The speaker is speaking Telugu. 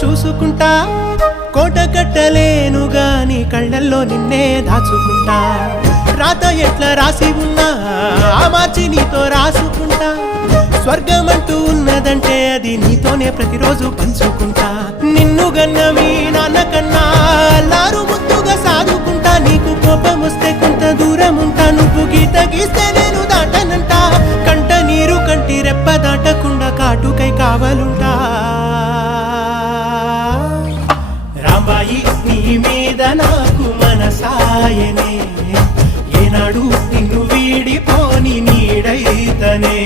చూసుకుంటా కోట కట్టలేను గాని కళ్ళల్లో నిన్నే దాచుకుంటా రాత ఎట్లా రాసి ఉన్నా ఆ మార్చి నీతో రాసుకుంటా స్వర్గమంటూ ఉన్నదంటే అది నీతోనే ప్రతిరోజు పంచుకుంటా నిన్ను గన్న మీ నాన్న కన్నా లారు ముద్దుగా సాదుకుంటా నీకు కోపం వస్తే కొంత దూరం ఉంటా నువ్వు గీత గీస్తే నేను దాటనంట కంట నీరు కంటి రెప్ప దాటకుండా కాటుకై కావలుంటా రాంబాయి నీ మీద నాకు మనసాయనే ఏనాడు నిన్ను వీడిపోని నీడైతనే